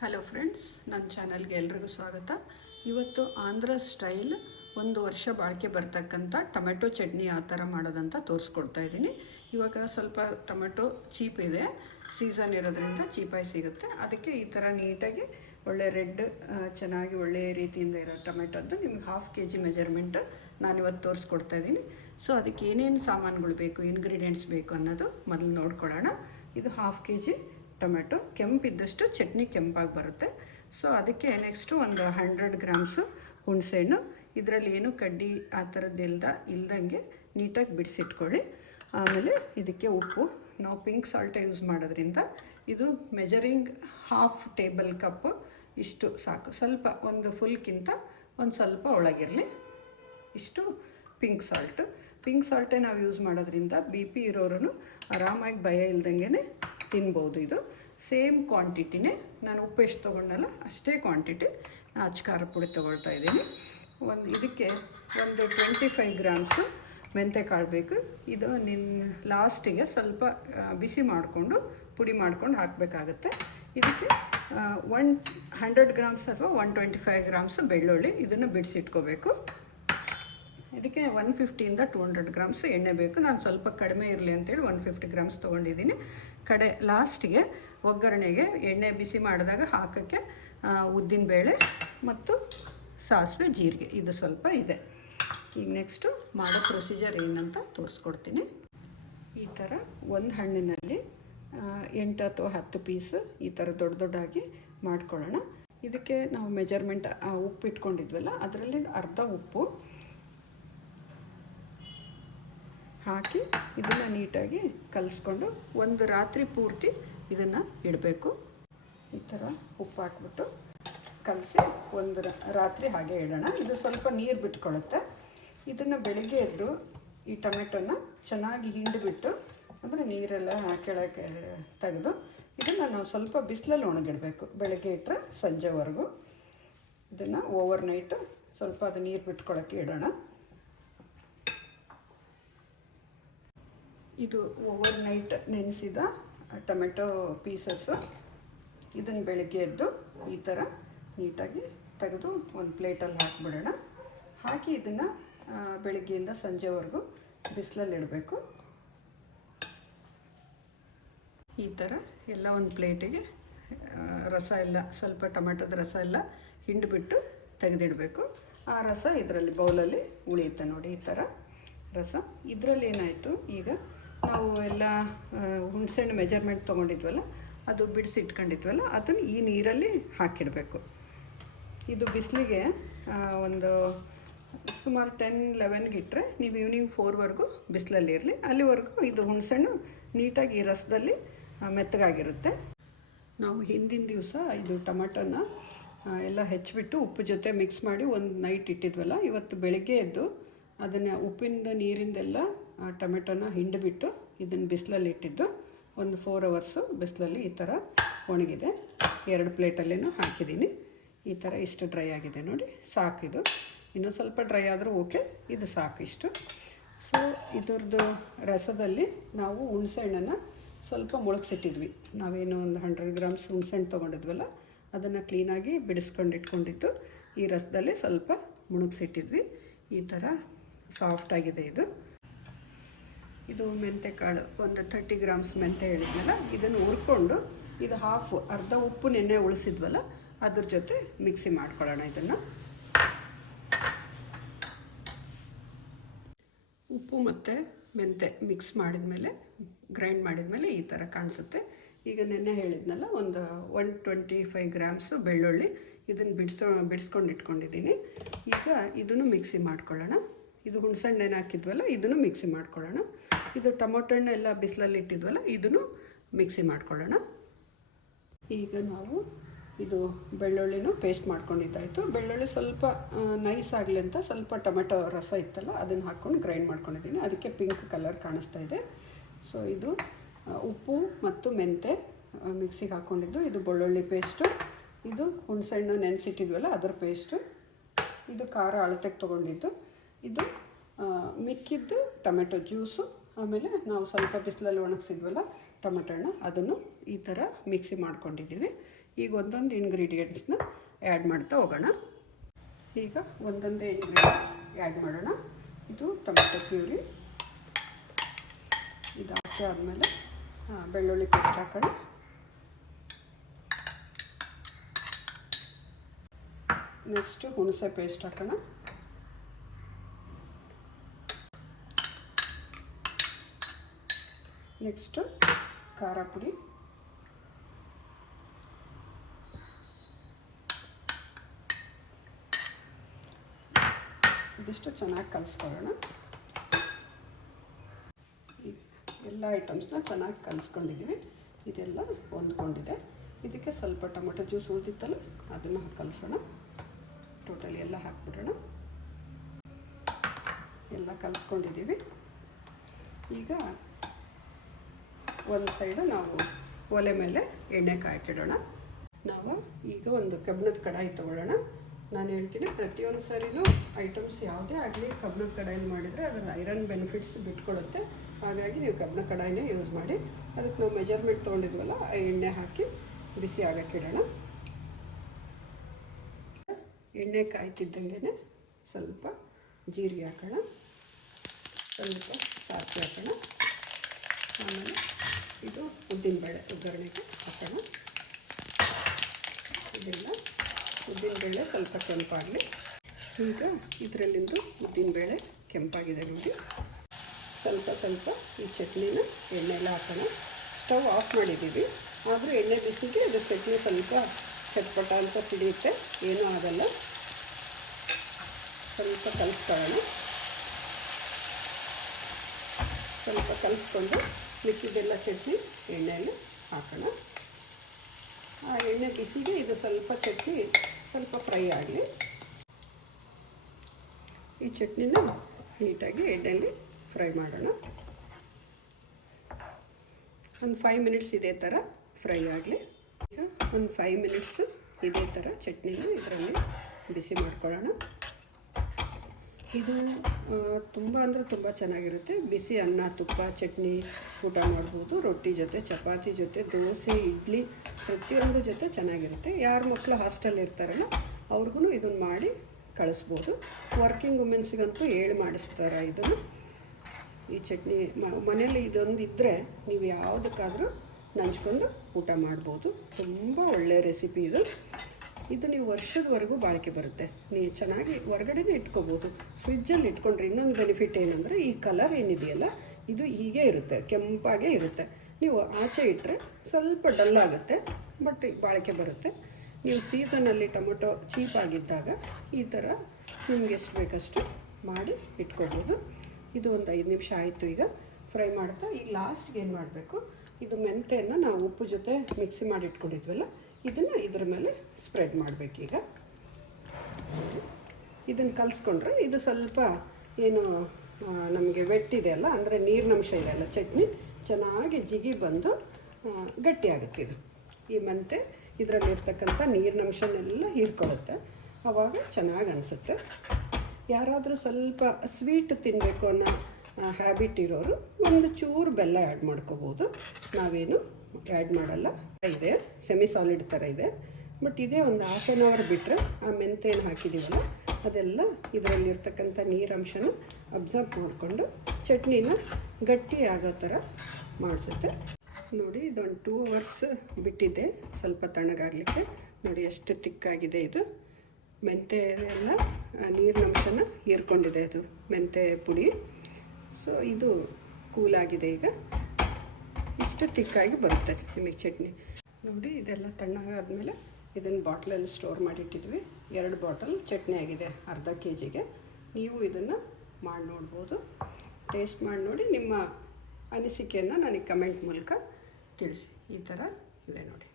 Hello friends ನನ್ನ ಚಾನಲ್ಗೆ ಎಲ್ರಿಗೂ ಸ್ವಾಗತ. ಇವತ್ತು ಆಂಧ್ರ ಸ್ಟೈಲ್ ಒಂದು ವರ್ಷ ಬಾಳಿಕೆ ಬರ್ತಕ್ಕಂಥ ಟೊಮೆಟೊ ಚಟ್ನಿ ಆ ಥರ ಮಾಡೋದಂತ ತೋರಿಸ್ಕೊಡ್ತಾ ಇದ್ದೀನಿ. ಇವಾಗ ಸ್ವಲ್ಪ ಟೊಮೆಟೊ ಚೀಪ್ ಇದೆ. ಸೀಸನ್ ಇರೋದ್ರಿಂದ ಚೀಪಾಗಿ ಸಿಗುತ್ತೆ. ಅದಕ್ಕೆ ಈ ಥರ ನೀಟಾಗಿ ಒಳ್ಳೆ ರೆಡ್ ಚೆನ್ನಾಗಿ ಒಳ್ಳೆಯ ರೀತಿಯಿಂದ ಇರೋ ಟೊಮೆಟೊದ್ದು ನಿಮ್ಗೆ ಹಾಫ್ ಕೆ ಜಿ ಮೆಜರ್ಮೆಂಟ್ ನಾನಿವತ್ತು ತೋರಿಸ್ಕೊಡ್ತಾ ಇದ್ದೀನಿ. ಸೊ ಅದಕ್ಕೆ ಏನೇನು ಸಾಮಾನುಗಳು ಬೇಕು ಇಂಗ್ರೀಡಿಯೆಂಟ್ಸ್ ಬೇಕು ಅನ್ನೋದು ಮೊದಲು ನೋಡ್ಕೊಳ್ಳೋಣ. ಇದು ಹಾಫ್ ಕೆ ಜಿ ಟೊಮೆಟೊ ಕೆಂಪಿದ್ದಷ್ಟು ಚಟ್ನಿ ಕೆಂಪಾಗಿ ಬರುತ್ತೆ. ಸೊ ಅದಕ್ಕೆ ನೆಕ್ಸ್ಟು ಒಂದು ಹಂಡ್ರೆಡ್ ಗ್ರಾಮ್ಸು ಹುಣಸೆಹಣ್ಣು. ಇದರಲ್ಲಿ ಏನು ಕಡ್ಡಿ ಆ ಥರದ್ದು ಇಲ್ದ, ಇಲ್ದಂಗೆ ನೀಟಾಗಿ ಬಿಡಿಸಿಟ್ಕೊಳ್ಳಿ. ಆಮೇಲೆ ಇದಕ್ಕೆ ಉಪ್ಪು. ನಾವು ಪಿಂಕ್ ಸಾಲ್ಟೇ ಯೂಸ್ ಮಾಡೋದ್ರಿಂದ ಇದು ಮೆಜರಿಂಗ್ ಹಾಫ್ ಟೇಬಲ್ ಕಪ್ಪು ಇಷ್ಟು ಸಾಕು. ಸ್ವಲ್ಪ ಒಂದು ಫುಲ್ಗಿಂತ ಒಂದು ಸ್ವಲ್ಪ ಒಳಗಿರಲಿ. ಇಷ್ಟು ಪಿಂಕ್ ಸಾಲ್ಟು ಪಿಂಕ್ ಸಾಲ್ಟೇ ನಾವು ಯೂಸ್ ಮಾಡೋದ್ರಿಂದ ಬಿ ಪಿ ಇರೋರು ಆರಾಮಾಗಿ ಭಯ ಇಲ್ದಂಗೆ ತಿನ್ಬೋದು ಇದು. ಸೇಮ್ ಕ್ವಾಂಟಿಟಿನೇ ನಾನು ಉಪ್ಪು ಎಷ್ಟು ತೊಗೊಂಡಲ್ಲ ಅಷ್ಟೇ ಕ್ವಾಂಟಿಟಿ ಅಚ್ಕಾರ ಪುಡಿ ತೊಗೊಳ್ತಾ ಇದ್ದೀನಿ. ಒಂದು ಇದಕ್ಕೆ ಒಂದು ಟ್ವೆಂಟಿ ಫೈವ್ ಗ್ರಾಮ್ಸು ಮೆಂತೆಕಾಳು ಬೇಕು. ಇದು ನಿನ್ನ ಲಾಸ್ಟಿಗೆ ಸ್ವಲ್ಪ ಬಿಸಿ ಮಾಡಿಕೊಂಡು ಪುಡಿ ಮಾಡ್ಕೊಂಡು ಹಾಕಬೇಕಾಗತ್ತೆ. ಇದಕ್ಕೆ ಒನ್ ಹಂಡ್ರೆಡ್ ಗ್ರಾಮ್ಸ್ ಅಥವಾ ಒನ್ ಟ್ವೆಂಟಿ ಫೈವ್ ಗ್ರಾಮ್ಸ್ ಬೆಳ್ಳುಳ್ಳಿ ಇದನ್ನು ಬಿಡಿಸಿಟ್ಕೋಬೇಕು. ಇದಕ್ಕೆ ಒನ್ ಫಿಫ್ಟಿಯಿಂದ ಟು ಹಂಡ್ರೆಡ್ ಗ್ರಾಮ್ಸ್ ಎಣ್ಣೆ ಬೇಕು. ನಾನು ಸ್ವಲ್ಪ ಕಡಿಮೆ ಇರಲಿ ಅಂತೇಳಿ ಒನ್ ಫಿಫ್ಟಿ ಗ್ರಾಮ್ಸ್ ತೊಗೊಂಡಿದ್ದೀನಿ. ಕಡೆ ಲಾಸ್ಟಿಗೆ ಒಗ್ಗರಣೆಗೆ ಎಣ್ಣೆ ಬಿಸಿ ಮಾಡಿದಾಗ ಹಾಕೋಕ್ಕೆ ಉದ್ದಿನಬೇಳೆ ಮತ್ತು ಸಾಸಿವೆ ಜೀರಿಗೆ. ಇದು ಸ್ವಲ್ಪ ಇದೆ. ಈಗ ನೆಕ್ಸ್ಟು ಮಾಡೋ ಪ್ರೊಸೀಜರ್ ಏನಂತ ತೋರಿಸ್ಕೊಡ್ತೀನಿ. ಈ ಥರ ಒಂದು ಹಣ್ಣಿನಲ್ಲಿ ಎಂಟು ಅಥವಾ ಹತ್ತು ಪೀಸ್ ಈ ಥರ ದೊಡ್ಡ ದೊಡ್ಡಾಗಿ ಮಾಡ್ಕೊಳ್ಳೋಣ. ಇದಕ್ಕೆ ನಾವು ಮೆಜರ್ಮೆಂಟ್ ಉಪ್ಪು ಇಟ್ಕೊಂಡಿದ್ವಲ್ಲ ಅದರಲ್ಲಿ ಅರ್ಧ ಉಪ್ಪು ಹಾಕಿ ಇದನ್ನು ನೀಟಾಗಿ ಕಲಿಸ್ಕೊಂಡು ಒಂದು ರಾತ್ರಿ ಪೂರ್ತಿ ಇದನ್ನು ಇಡಬೇಕು. ಈ ಥರ ಉಪ್ಪು ಹಾಕ್ಬಿಟ್ಟು ಕಲಸಿ ಒಂದು ರಾತ್ರಿ ಹಾಗೆ ಇಡೋಣ. ಇದು ಸ್ವಲ್ಪ ನೀರು ಬಿಟ್ಕೊಳ್ಳುತ್ತೆ ಇದನ್ನು ಬೆಳಿಗ್ಗೆ ಎದ್ದು ಈ ಟೊಮೆಟೊನ ಚೆನ್ನಾಗಿ ಹಿಂಡಿಬಿಟ್ಟು ಅಂದರೆ ನೀರೆಲ್ಲ ಕೆಳಗೆ ತೆಗೆದು ಇದನ್ನು ನಾವು ಸ್ವಲ್ಪ ಬಿಸಿಲಲ್ಲಿ ಒಣಗಿಡಬೇಕು. ಬೆಳಗ್ಗೆ ಇಟ್ಟರೆ ಸಂಜೆವರೆಗೂ. ಇದನ್ನು ಓವರ್ ನೈಟು ಸ್ವಲ್ಪ ಅದು ನೀರು ಬಿಟ್ಕೊಳ್ಳೋಕ್ಕೆ ಇಡೋಣ. ಇದು ಓವರ್ ನೈಟ್ ನೆನೆಸಿದ ಟೊಮೆಟೊ ಪೀಸಸ್ಸು ಇದನ್ನು ಬೆಳಗ್ಗೆ ಎದ್ದು ಈ ಥರ ನೀಟಾಗಿ ತೆಗೆದು ಒಂದು ಪ್ಲೇಟಲ್ಲಿ ಹಾಕಿಬಿಡೋಣ. ಹಾಕಿ ಇದನ್ನು ಬೆಳಗ್ಗೆಯಿಂದ ಸಂಜೆವರೆಗೂ ಬಿಸಿಲಲ್ಲಿ ಇಡಬೇಕು. ಈ ಥರ ಎಲ್ಲ ಒಂದು ಪ್ಲೇಟಿಗೆ ರಸ ಎಲ್ಲ, ಸ್ವಲ್ಪ ಟೊಮೆಟೊದ ರಸ ಎಲ್ಲ ಹಿಂಡಿಬಿಟ್ಟು ತೆಗೆದಿಡಬೇಕು. ಆ ರಸ ಇದರಲ್ಲಿ ಬೌಲಲ್ಲಿ ಉಳಿಯುತ್ತೆ ನೋಡಿ ಈ ಥರ ರಸ ಇದರಲ್ಲಿ ಏನಾಯಿತು? ಈಗ ನಾವು ಎಲ್ಲ ಹುಣ್ಸೆಹಣ್ಣು ಮೆಜರ್ಮೆಂಟ್ ತೊಗೊಂಡಿದ್ವಲ್ಲ, ಅದು ಬಿಡಿಸಿ ಇಟ್ಕೊಂಡಿದ್ವಲ್ಲ, ಅದನ್ನು ಈ ನೀರಲ್ಲಿ ಹಾಕಿಡಬೇಕು. ಇದು ಬಿಸಿಲಿಗೆ ಒಂದು ಸುಮಾರು ಟೆನ್ ಲೆವೆನ್ಗೆ ಇಟ್ಟರೆ ನೀವು ಈವ್ನಿಂಗ್ ಫೋರ್ವರೆಗೂ ಬಿಸಿಲಲ್ಲಿ ಇರಲಿ. ಅಲ್ಲಿವರೆಗೂ ಇದು ಹುಣಸೆಹಣ್ಣು ನೀಟಾಗಿ ಈ ರಸದಲ್ಲಿ ಮೆತ್ತಗಾಗಿರುತ್ತೆ. ನಾವು ಹಿಂದಿನ ದಿವಸ ಇದು ಟೊಮೆಟೊನ ಎಲ್ಲ ಹೆಚ್ಚಿಬಿಟ್ಟು ಉಪ್ಪು ಜೊತೆ ಮಿಕ್ಸ್ ಮಾಡಿ ಒಂದು ನೈಟ್ ಇಟ್ಟಿದ್ವಲ್ಲ, ಇವತ್ತು ಬೆಳಗ್ಗೆ ಎದ್ದು ಅದನ್ನು ಉಪ್ಪಿಂದ ನೀರಿಂದೆಲ್ಲ ಟೊಮೆಟೊನ ಹಿಂಡಿಬಿಟ್ಟು ಇದನ್ನು ಬಿಸಿಲಲ್ಲಿ ಇಟ್ಟಿದ್ದು. ಒಂದು ಫೋರ್ ಅವರ್ಸು ಬಿಸಿಲಲ್ಲಿ ಈ ಥರ ಒಣಗಿದೆ. ಎರಡು ಪ್ಲೇಟಲ್ಲೇನೂ ಹಾಕಿದ್ದೀನಿ. ಈ ಥರ ಇಷ್ಟು ಡ್ರೈ ಆಗಿದೆ ನೋಡಿ. ಸಾಕು ಇದು ಇನ್ನೂ ಸ್ವಲ್ಪ ಡ್ರೈ ಆದರೂ ಓಕೆ ಇದು ಸಾಕು ಇಷ್ಟು. ಸೊ ಇದ್ರದ್ದು ರಸದಲ್ಲಿ ನಾವು ಹುಣಸೆಹಣ್ಣನ್ನು ಸ್ವಲ್ಪ ಮುಳುಗ್ಸಿಟ್ಟಿದ್ವಿ. ನಾವೇನು ಒಂದು ಹಂಡ್ರೆಡ್ ಗ್ರಾಮ್ಸ್ ಹುಣಸೆಹಣ್ಣು ತೊಗೊಂಡಿದ್ವಲ್ಲ, ಅದನ್ನು ಕ್ಲೀನಾಗಿ ಬಿಡಿಸ್ಕೊಂಡು ಇಟ್ಕೊಂಡಿದ್ದು. ಈ ರಸದಲ್ಲಿ ಸ್ವಲ್ಪ ಮುಳುಗ್ಸಿಟ್ಟಿದ್ವಿ. ಈ ಥರ ಸಾಫ್ಟಾಗಿದೆ ಇದು. ಇದು ಮೆಂತೆ ಕಾಳು ಒಂದು ತರ್ಟಿ ಗ್ರಾಮ್ಸ್ ಮೆಂತೆ ಹೇಳಿದ್ನಲ್ಲ, ಇದನ್ನು ಹುರ್ಕೊಂಡು ಇದು ಹಾಫ್ ಅರ್ಧ ಉಪ್ಪು ನೆನ್ನೆ ಉಳಿಸಿದ್ವಲ್ಲ, ಅದ್ರ ಜೊತೆ ಮಿಕ್ಸಿ ಮಾಡ್ಕೊಳ್ಳೋಣ ಇದನ್ನು. ಉಪ್ಪು ಮತ್ತು ಮೆಂತೆ ಮಿಕ್ಸ್ ಮಾಡಿದ್ಮೇಲೆ ಗ್ರೈಂಡ್ ಮಾಡಿದ್ಮೇಲೆ ಈ ಥರ ಕಾಣಿಸುತ್ತೆ. ಈಗ ನೆನ್ನೆ ಹೇಳಿದ್ನಲ್ಲ, ಒಂದು ಒನ್ ಟ್ವೆಂಟಿ ಫೈವ್ ಗ್ರಾಮ್ಸು ಬೆಳ್ಳುಳ್ಳಿ, ಇದನ್ನು ಬಿಡಿಸೋ, ಬಿಡಿಸ್ಕೊಂಡು ಇಟ್ಕೊಂಡಿದ್ದೀನಿ. ಈಗ ಇದನ್ನು ಮಿಕ್ಸಿ ಮಾಡ್ಕೊಳ್ಳೋಣ. ಇದು ಹುಣಸೆಹಣ್ಣು ಏನು ಹಾಕಿದ್ವಲ್ಲ, ಇದನ್ನು ಮಿಕ್ಸಿ ಮಾಡ್ಕೊಳ್ಳೋಣ. ಇದು ಟೊಮೊಟೊ ಹಣ್ಣು ಎಲ್ಲ ಬಿಸಿಲಲ್ಲಿ ಇಟ್ಟಿದ್ವಲ್ಲ, ಇದನ್ನು ಮಿಕ್ಸಿ ಮಾಡ್ಕೊಳ್ಳೋಣ. ಈಗ ನಾವು ಇದು ಬೆಳ್ಳುಳ್ಳಿನೂ ಪೇಸ್ಟ್ ಮಾಡ್ಕೊಂಡಿದ್ದಾಯಿತು ಬೆಳ್ಳುಳ್ಳಿ ಸ್ವಲ್ಪ ನೈಸ್ ಆಗಲಿ ಅಂತ ಸ್ವಲ್ಪ ಟೊಮೆಟೊ ರಸ ಇತ್ತಲ್ಲ, ಅದನ್ನು ಹಾಕ್ಕೊಂಡು ಗ್ರೈಂಡ್ ಮಾಡ್ಕೊಂಡಿದ್ದೀನಿ. ಅದಕ್ಕೆ ಪಿಂಕ್ ಕಲರ್ ಕಾಣಿಸ್ತಾ ಇದೆ. ಸೊ ಇದು ಉಪ್ಪು ಮತ್ತು ಮೆಂತೆ ಮಿಕ್ಸಿಗೆ ಹಾಕ್ಕೊಂಡಿದ್ದು ಇದು ಬೆಳ್ಳುಳ್ಳಿ ಪೇಸ್ಟು ಇದು ಹುಣಸೆಹಣ್ಣು ನೆನೆಸಿಟ್ಟಿದ್ವಲ್ಲ, ಅದರ ಪೇಸ್ಟು ಇದು ಖಾರ ಅಳತೆಗೆ ತೊಗೊಂಡಿದ್ದು. ಇದು ಮಿಕ್ಕಿದ್ದು ಟೊಮೆಟೊ ಜ್ಯೂಸು, ಆಮೇಲೆ ನಾವು ಸ್ವಲ್ಪ ಬಿಸಿಲಲ್ಲಿ ಒಣಗಿಸಿದ್ವಲ್ಲ ಟೊಮೆಟೊ ಹಣ್ಣು ಅದನ್ನು ಈ ಥರ ಮಿಕ್ಸಿ ಮಾಡ್ಕೊಂಡಿದ್ದೀವಿ. ಈಗ ಒಂದೊಂದು ಇಂಗ್ರೀಡಿಯೆಂಟ್ಸ್ನ ಆ್ಯಡ್ ಮಾಡ್ತಾ ಹೋಗೋಣ. ಈಗ ಒಂದೊಂದೇ ಇಂಗ್ರೀಡಿಯೆಂಟ್ಸ್ ಆ್ಯಡ್ ಮಾಡೋಣ. ಇದು ಟೊಮೆಟೊ ಪ್ಯೂರಿ. ಇದು ಹಾಕಿ ಆದಮೇಲೆ ಬೆಳ್ಳುಳ್ಳಿ ಪೇಸ್ಟ್ ಹಾಕೋಣ. ನೆಕ್ಸ್ಟು ಹುಣಸೆ ಪೇಸ್ಟ್ ಹಾಕೋಣ. ನೆಕ್ಸ್ಟು ಖಾರ ಪುಡಿ. ಇದಿಷ್ಟು ಚೆನ್ನಾಗಿ ಕಲಿಸ್ಕೊಳ್ಳೋಣ. ಎಲ್ಲ ಐಟಮ್ಸ್ನ ಚೆನ್ನಾಗಿ ಕಲಿಸ್ಕೊಂಡಿದ್ದೀವಿ ಇದೆಲ್ಲ ಹೊಂದ್ಕೊಂಡಿದೆ. ಇದಕ್ಕೆ ಸ್ವಲ್ಪ ಟೊಮೊಟೊ ಜ್ಯೂಸ್ ಉಳಿದಿತ್ತಲ್ಲ, ಅದನ್ನು ಕಲಿಸೋಣ. ಟೋಟಲಿ ಎಲ್ಲ ಹಾಕ್ಬಿಡೋಣ. ಎಲ್ಲ ಕಲಿಸ್ಕೊಂಡಿದ್ದೀವಿ. ಈಗ ಒಂದು ಸೈಡು ನಾವು ಒಲೆ ಮೇಲೆ ಎಣ್ಣೆ ಕಾಯ್ಕಿಡೋಣ ನಾವು ಈಗ ಒಂದು ಕಬ್ಬಿಣದ ಕಡಾಯಿ ತೊಗೊಳ್ಳೋಣ. ನಾನು ಹೇಳ್ತೀನಿ ಪ್ರತಿಯೊಂದು ಸರಿನೂ ಐಟಮ್ಸ್ ಯಾವುದೇ ಆಗಲಿ ಕಬ್ಬಿಣದ ಕಡಾಯಲ್ಲಿ ಮಾಡಿದರೆ ಅದರ ಐರನ್ ಬೆನಿಫಿಟ್ಸ್ ಬಿಟ್ಕೊಡುತ್ತೆ. ಹಾಗಾಗಿ ನೀವು ಕಬ್ಬಿಣ ಕಡಾಯಿನೇ ಯೂಸ್ ಮಾಡಿ, ಅದಕ್ಕೆ ನಾವು ಮೆಜರ್ಮೆಂಟ್ ತೊಗೊಂಡಿದ್ವಲ್ಲ, ಆ ಎಣ್ಣೆ ಹಾಕಿ ಬಿಸಿ ಆಗಕ್ಕಿಡೋಣ ಎಣ್ಣೆ ಕಾಯ್ತಿದ್ದಂಗೆ ಸ್ವಲ್ಪ ಜೀರಿಗೆ ಹಾಕೋಣ. ಸ್ವಲ್ಪ ಸಾಸಿವೆ ಹಾಕೋಣ. ಆಮೇಲೆ ಇದು ಉದ್ದಿನಬೇಳೆ ಒಗ್ಗರಣೆಗೆ ಹಾಕೋಣ ಇದೆಲ್ಲ ಉದ್ದಿನಬೇಳೆ ಸ್ವಲ್ಪ ಕೆಂಪಾಗಲಿ. ಈಗ ಇದರಲ್ಲಿಂದು ಉದ್ದಿನಬೇಳೆ ಕೆಂಪಾಗಿದೆ ನೋಡಿ. ಸ್ವಲ್ಪ ಸ್ವಲ್ಪ ಈ ಚಟ್ನಿನ ಎಣ್ಣೆಲ್ಲ ಹಾಕೋಣ. ಸ್ಟವ್ ಆಫ್ ಮಾಡಿದ್ದೀವಿ. ಆದರೂ ಎಣ್ಣೆ ಬಿಸಿಗೆ ಅದು ಚಟ್ನಿ ಸ್ವಲ್ಪ ಚಟ್ಪಟ ಅಂತ ಸಿಡಿಯುತ್ತೆ ಏನೂ ಆಗಲ್ಲ. ಸ್ವಲ್ಪ ಕಲಿಸ್ಕೊಳ್ಳೋಣ. ಸ್ವಲ್ಪ ಕಲಿಸ್ಕೊಂಡು ಮಿಕ್ಕಿದೆಲ್ಲ ಚಟ್ನಿ, ಎಣ್ಣೆಯಲ್ಲಿ ಹಾಕೋಣ. ಆ ಎಣ್ಣೆ ಬಿಸಿಗೆ ಇದು ಸ್ವಲ್ಪ ಚಟ್ನಿ, ಸ್ವಲ್ಪ ಫ್ರೈ ಆಗಲಿ. ಈ ಚಟ್ನಿನ ನೀಟಾಗಿ ಎಣ್ಣೆಯಲ್ಲಿ ಫ್ರೈ ಮಾಡೋಣ. ಒಂದು ಫೈವ್ ಮಿನಿಟ್ಸ್ ಇದೇ ಥರ ಫ್ರೈ ಆಗಲಿ. ಈಗ ಒಂದು ಫೈವ್ ಮಿನಿಟ್ಸು ಇದೇ ಥರ ಚಟ್ನಿನ ಇದರಲ್ಲಿ ಬಿಸಿ ಮಾಡ್ಕೊಳ್ಳೋಣ. ಇದು ತುಂಬ ಅಂದರೆ ತುಂಬ ಚೆನ್ನಾಗಿರುತ್ತೆ. ಬಿಸಿ ಅನ್ನ, ತುಪ್ಪ, ಚಟ್ನಿ ಊಟ ಮಾಡ್ಬೋದು. ರೊಟ್ಟಿ ಜೊತೆ, ಚಪಾತಿ ಜೊತೆ, ದೋಸೆ, ಇಡ್ಲಿ ಪ್ರತಿಯೊಂದು ಜೊತೆ ಚೆನ್ನಾಗಿರುತ್ತೆ. ಯಾರ ಮಕ್ಕಳು ಹಾಸ್ಟೆಲ್ ಇರ್ತಾರಲ್ಲ ಅವ್ರಿಗೂ ಇದನ್ನು ಮಾಡಿ ಕಳಿಸ್ಬೋದು. ವರ್ಕಿಂಗ್ ವುಮೆನ್ಸ್ಗಂತೂ ಹೇಳಿ ಮಾಡಿಸ್ತಾರೆ ಇದನ್ನು. ಈ ಚಟ್ನಿ ಮನೇಲಿ ಇದೊಂದು ಇದ್ದರೆ ನೀವು ಯಾವುದಕ್ಕಾದರೂ ನಂಚ್ಕೊಂಡು ಊಟ ಮಾಡ್ಬೋದು. ತುಂಬ ಒಳ್ಳೆಯ ರೆಸಿಪಿ ಇದು. ಇದು ನೀವು ವರ್ಷದವರೆಗೂ ಬಾಳಿಕೆ ಬರುತ್ತೆ. ನೀವು ಚೆನ್ನಾಗಿ ಹೊರಗಡೆನೇ ಇಟ್ಕೋಬೋದು. ಫ್ರಿಜ್ಜಲ್ಲಿ ಇಟ್ಕೊಂಡ್ರೆ ಇನ್ನೊಂದು ಬೆನಿಫಿಟ್ ಏನಂದರೆ ಈ ಕಲರ್ ಏನಿದೆಯಲ್ಲ, ಇದು ಹೀಗೆ ಇರುತ್ತೆ, ಕೆಂಪಾಗೇ ಇರುತ್ತೆ. ನೀವು ಆಚೆ ಇಟ್ಟರೆ ಸ್ವಲ್ಪ ಡಲ್ ಆಗುತ್ತೆ, ಬಟ್ ಬಾಳಿಕೆ ಬರುತ್ತೆ. ನೀವು ಸೀಸನಲ್ಲಿ ಟೊಮೊಟೊ ಚೀಪಾಗಿದ್ದಾಗ ಈ ಥರ ನಿಮ್ಗೆ ಎಷ್ಟು ಬೇಕಷ್ಟು ಮಾಡಿ ಇಟ್ಕೋಬೋದು. ಇದು ಒಂದು ಐದು ನಿಮಿಷ ಆಯಿತು ಈಗ. ಫ್ರೈ ಮಾಡ್ತಾ ಈಗ ಲಾಸ್ಟ್ಗೆ ಏನು ಮಾಡಬೇಕು, ಇದು ಮೆಂತೆಯನ್ನು ನಾವು ಉಪ್ಪು ಜೊತೆ ಮಿಕ್ಸಿ ಮಾಡಿ ಇಟ್ಕೊಂಡಿದ್ವಲ್ಲ ಇದನ್ನು ಇದ್ರ ಮೇಲೆ ಸ್ಪ್ರೆಡ್ ಮಾಡಬೇಕೀಗ. ಇದನ್ನು ಕಲಿಸ್ಕೊಂಡ್ರೆ ಇದು ಸ್ವಲ್ಪ ಏನು ನಮಗೆ ವೆಟ್ಟಿದೆ ಅಲ್ಲ, ಅಂದರೆ ನೀರಿನಂಶ ಇದೆ ಅಲ್ಲ, ಚಟ್ನಿ ಚೆನ್ನಾಗಿ ಜಿಗಿ ಬಂದು ಗಟ್ಟಿಯಾಗುತ್ತೆ ಇದು. ಈ ಮಂತೆ ಇದರಲ್ಲಿರ್ತಕ್ಕಂಥ ನೀರಿನಂಶನೆಲ್ಲ ಹೀರ್ಕೊಳ್ಳುತ್ತೆ. ಆವಾಗ ಚೆನ್ನಾಗಿ ಅನಿಸುತ್ತೆ. ಯಾರಾದರೂ ಸ್ವಲ್ಪ ಸ್ವೀಟ್ ತಿನ್ನಬೇಕು ಅನ್ನೋ ಹ್ಯಾಬಿಟ್ ಇರೋರು ಒಂದು ಚೂರು ಬೆಲ್ಲ ಆ್ಯಡ್ ಮಾಡ್ಕೋಬೋದು. ನಾವೇನು ಆ್ಯಡ್ ಮಾಡಲ್ಲ. ಇದೆ ಸೆಮಿ ಸಾಲಿಡ್ ಥರ ಇದೆ. ಬಟ್ ಇದೇ ಒಂದು ಹಾಫ್ ಆನ್ ಅವರ್ ಬಿಟ್ಟರೆ ಆ ಮೆಂತೆಯನ್ನು ಹಾಕಿದ್ದೀವಲ್ಲ, ಅದೆಲ್ಲ ಇದರಲ್ಲಿರ್ತಕ್ಕಂಥ ನೀರಂಶನ ಅಬ್ಸರ್ವ್ ಮಾಡಿಕೊಂಡು ಚಟ್ನಿನ ಗಟ್ಟಿ ಆಗೋ ಥರ ಮಾಡಿಸುತ್ತೆ. ನೋಡಿ, ಇದೊಂದು ಟೂ ಅವರ್ಸ್ ಬಿಟ್ಟಿದೆ, ಸ್ವಲ್ಪ ತಣ್ಣಗಾಗಲಿಕ್ಕೆ. ನೋಡಿ, ಎಷ್ಟು ತಿಕ್ಕಾಗಿದೆ ಇದು. ಮೆಂತೆ ಎಲ್ಲ ನೀರಿನಂಶನ ಹೀರ್ಕೊಂಡಿದೆ ಅದು ಮೆಂತೆ ಪುಡಿ. ಸೊ ಇದು ಕೂಲಾಗಿದೆ ಈಗ. ಇಷ್ಟು ತಿಕ್ಕಾಗಿ ಬರುತ್ತೆ ನಿಮಗೆ ಚಟ್ನಿ. ನೋಡಿ, ಇದೆಲ್ಲ ತಣ್ಣಗಾದ್ಮೇಲೆ ಇದನ್ನು ಬಾಟ್ಲಲ್ಲಿ ಸ್ಟೋರ್ ಮಾಡಿಟ್ಟಿದ್ವಿ. ಎರಡು ಬಾಟಲ್ ಚಟ್ನಿ ಆಗಿದೆ ಅರ್ಧ ಕೆ ಜಿಗೆ ನೀವು ಇದನ್ನು ಮಾಡಿ ನೋಡ್ಬೋದು. ಟೇಸ್ಟ್ ಮಾಡಿ ನೋಡಿ ನಿಮ್ಮ ಅನಿಸಿಕೆಯನ್ನು ನನಗೆ ಕಮೆಂಟ್ ಮೂಲಕ ತಿಳಿಸಿ. ಈ ಥರ ಇದೆ ನೋಡಿ.